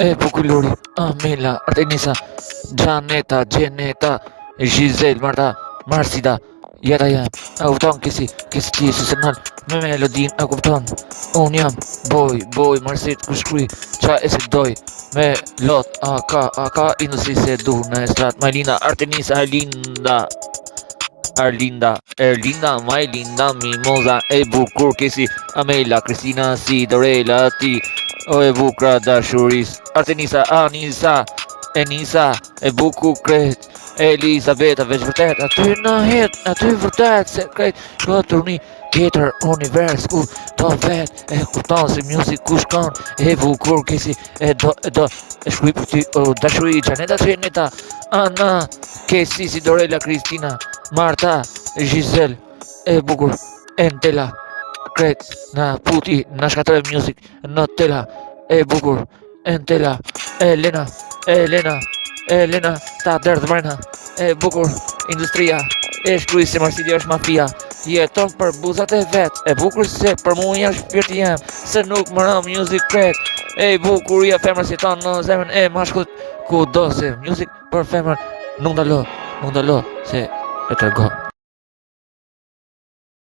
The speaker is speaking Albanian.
E Bukuluri, Amela, Artemisa, Gianetta, Geneta, Giselle, Marta, Marcida, jeta jam, e kupton kësi ti si sënal, me melodin e kupton, unë jam, boj, Marcit ku shkruj, qa e se doj, me lot, a ka industri se du në estrat, Majlina, Artemisa, Erlinda, Majlinda, Mimoza, e bukur kësi, Amela, Kristina, si, Dorela, ti, o e bukra dashuris, Artemisa, Anisa, Enisa, e buku kret, Elizabeta, veç vërtet, aty në het, aty vërtet, se krejt, shko të runi tjetër univers, ku do vet, e kupton se music ku shkon, e bukur kësi, e shkuj për ty, o dashuri, Gjaneta, Ana, kësi si Dorela, Kristina, Marta, Giselle, e bukur, Entela, krejt, na puti, na shkatore music, në tela, e bukur, Entela, Elena, ta derdh mrena, e bukur, industria, e shkruj se Marsilia është mafia, jeton për buzat e vet, e bukur se për mu janë shpirti jem, se nuk më ram music kret, e bukuria femrës jeton në zemën e mashkut, ku do se music për femrën nuk ndalo, se e tërgo.